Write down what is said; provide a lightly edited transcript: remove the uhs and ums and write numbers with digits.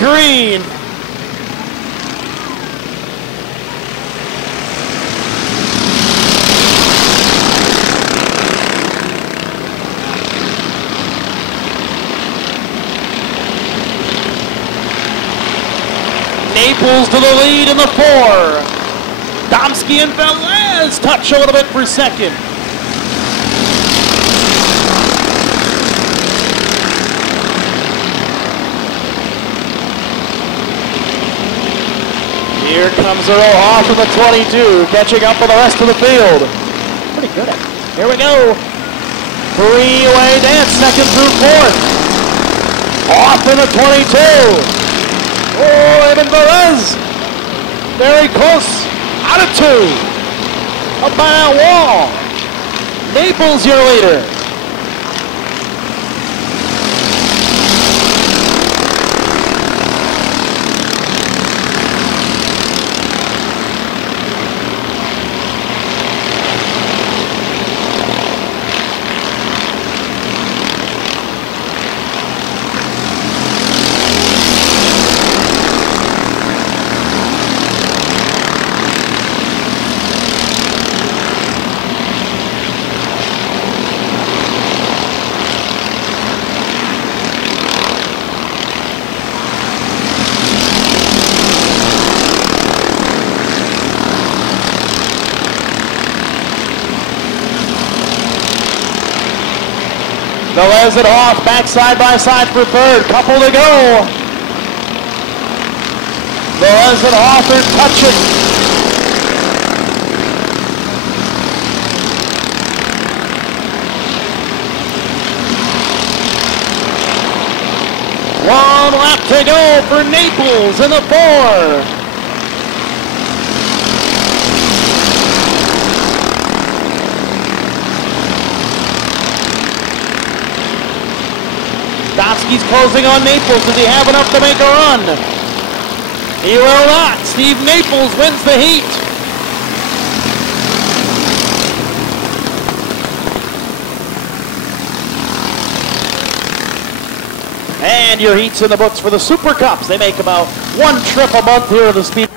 green. Naples to the lead in the 4. Domsky and Velez touch a little bit for second. Here comes Earl Hoff in the 22, catching up with the rest of the field. Pretty good at it. Here we go. Three-way dance, second through fourth. Hoff in the 22. Oh, Evan Velez. Very close. Out of 2. Up by that wall. Naples your leader. Velez and Hoff back side by side for third. Couple to go. Velez and Hoff are touching. One lap to go for Naples in the 4. Domsky's closing on Naples. Does he have enough to make a run? He will not. Steve Naples wins the heat. And your heats in the books for the Super Cups. They make about one trip a month here at the Speed.